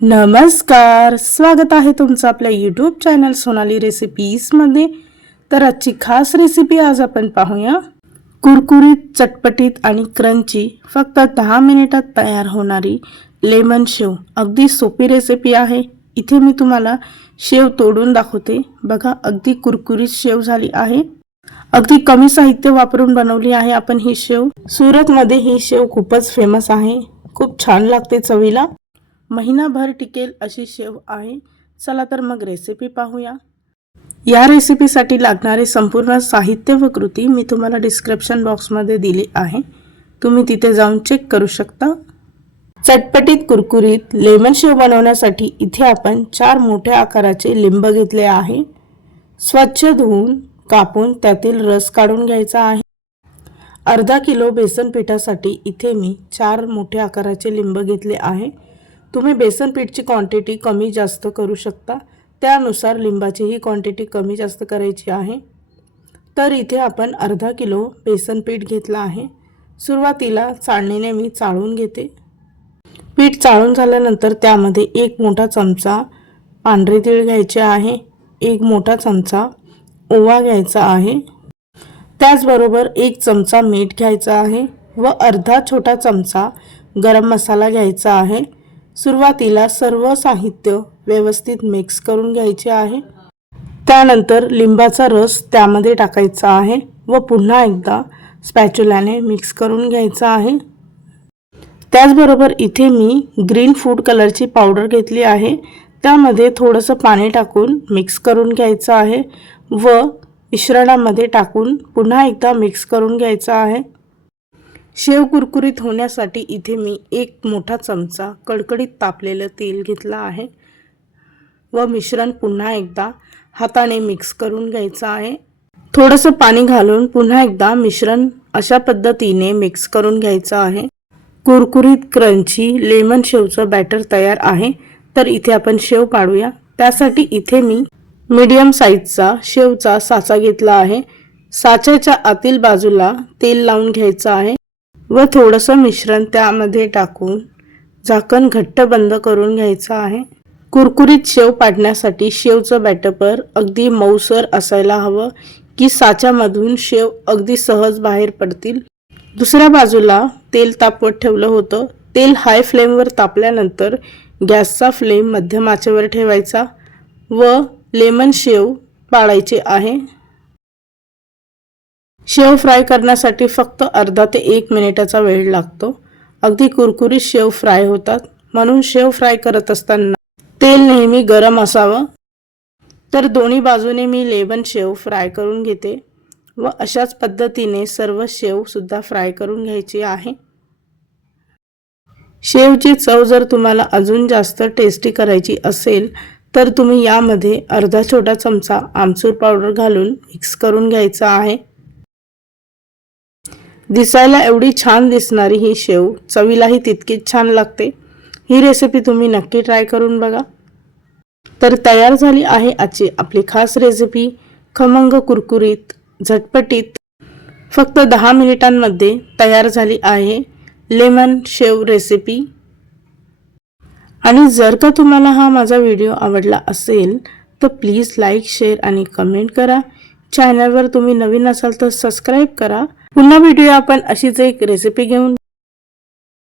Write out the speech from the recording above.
नमस्कार स्वागत आहे तुमचं आपल्या यूट्यूब चॅनल सोनाली रेसिपीजमध्ये तर आजची खास रेसिपी आज आपण पाहूया. कुरकुरीत चटपटीत आणि क्रंची फक्त दहा मिनिटात तयार होणारी लेमन शेव. अगदी सोपी रेसिपी आहे. इथे मी तुम्हाला शेव तोडून दाखवते. बघा अगदी कुरकुरीत शेव झाली आहे. अगदी कमी साहित्य वापरून बनवली आहे आपण ही शेव. सुरतमध्ये ही शेव खूपच फेमस आहे. खूप छान लागते चवीला. महिनाभर टिकेल अशी शेव आहे. चला तर मग रेसिपी पाहूया. या रेसिपीसाठी लागणारे संपूर्ण साहित्य व कृती मी तुम्हाला डिस्क्रिप्शन बॉक्समध्ये दिली आहे. तुम्ही तिथे जाऊन चेक करू शकता. चटपटीत कुरकुरीत लेमन शेव बनवण्यासाठी इथे आपण चार मोठ्या आकाराचे लिंब घेतले आहे. स्वच्छ धुवून कापून त्यातील रस काढून घ्यायचा आहे. अर्धा किलो बेसन पिठासाठी इथे मी चार मोठ्या आकाराचे लिंब घेतले आहे. तुम्ही बेसन पीठची क्वांटिटी कमी जास्त करू शकता. त्यानुसार लिंबाचीही क्वांटिटी कमी जास्त करायची आहे. तर इथे आपण अर्धा किलो बेसन पीठ घेतलं आहे. सुरुवातीला चाळणीने मी चाळून घेते. पीठ चाळून झाल्यानंतर त्यामध्ये एक मोठा चमचा पांढरे तीळ घ्यायचे आहे. एक मोठा चमचा ओवा घ्यायचा आहे. त्याचबरोबर एक चमचा मीठ घ्यायचा आहे व अर्धा छोटा चमचा गरम मसाला घ्यायचा आहे. सुरुवातीला सर्व साहित्य व्यवस्थित मिक्स करून घ्यायचे आहे. त्यानंतर लिंबाचा रस त्यामध्ये टाकायचा आहे व पुन्हा एकदा स्पॅच्युलाने मिक्स करून घ्यायचा आहे. त्याचबरोबर इथे मी ग्रीन फूड कलरची पावडर घेतली आहे. त्यामध्ये थोडंसं पाणी टाकून मिक्स करून घ्यायचं आहे व मिश्रणामध्ये टाकून पुन्हा एकदा मिक्स करून घ्यायचं आहे. शेव कुरकुरीत होण्यासाठी इथे मी एक मोठा चमचा कडकडीत तापलेलं तेल घेतलं आहे व मिश्रण पुन्हा एकदा हाताने मिक्स करून घ्यायचं आहे. थोडंसं पाणी घालून पुन्हा एकदा मिश्रण अशा पद्धतीने मिक्स करून घ्यायचं आहे. कुरकुरीत क्रंची लेमन शेवचं बॅटर तयार आहे. तर इथे आपण शेव पाडूया त्यासाठी इथे मी मीडियम साईजचा शेवचा साचा घेतला आहे. साच्याच्या आतील बाजूला तेल लावून घ्यायचं आहे. व थोडंसं मिश्रण त्यामध्ये टाकून झाकण घट्ट बंद करून घ्यायचं आहे. कुरकुरीत शेव पाडण्यासाठी शेवचं बॅटपर अगदी मऊसर असायला हवं की साच्यामधून शेव अगदी सहज बाहेर पडतील. दुसऱ्या बाजूला तेल तापवत ठेवलं होतं. तेल हाय फ्लेमवर तापल्यानंतर गॅसचा फ्लेम मध्यम आचेवर ठेवायचा व लेमन शेव पाळायचे आहे. शेव फ्राय करण्यासाठी फक्त अर्धा ते एक मिनिटाचा वेळ लागतो. अगदी कुरकुरीत शेव फ्राय होतात. म्हणून शेव फ्राय करत असताना तेल नेहमी गरम असावं. तर दोन्ही बाजूने मी लेमन शेव फ्राय करून घेते व अशाच पद्धतीने सर्व शेवसुद्धा फ्राय करून घ्यायची आहे. शेवची चव जर तुम्हाला अजून जास्त टेस्टी करायची असेल तर तुम्ही यामध्ये अर्धा छोटा चमचा आमचूर पावडर घालून मिक्स करून घ्यायचा आहे. दिसायला एवढी छान दिसणारी ही शेव चवीलाही तितकीच छान लागते. ही रेसिपी तुम्ही नक्की ट्राय करून बघा. तर तयार झाली आहे आजची आपली खास रेसिपी खमंग कुरकुरीत झटपटीत. फक्त दहा मिनिटांमध्ये तयार झाली आहे लेमन शेव रेसिपी आणि जर का तुम्हाला हा माझा व्हिडिओ आवडला असेल तर प्लीज लाईक शेअर आणि कमेंट करा. चॅनलवर तुम्ही नवीन असाल तर सबस्क्राईब करा. पुन्हा भेटूया आपण अशीच एक रेसिपी घेऊन.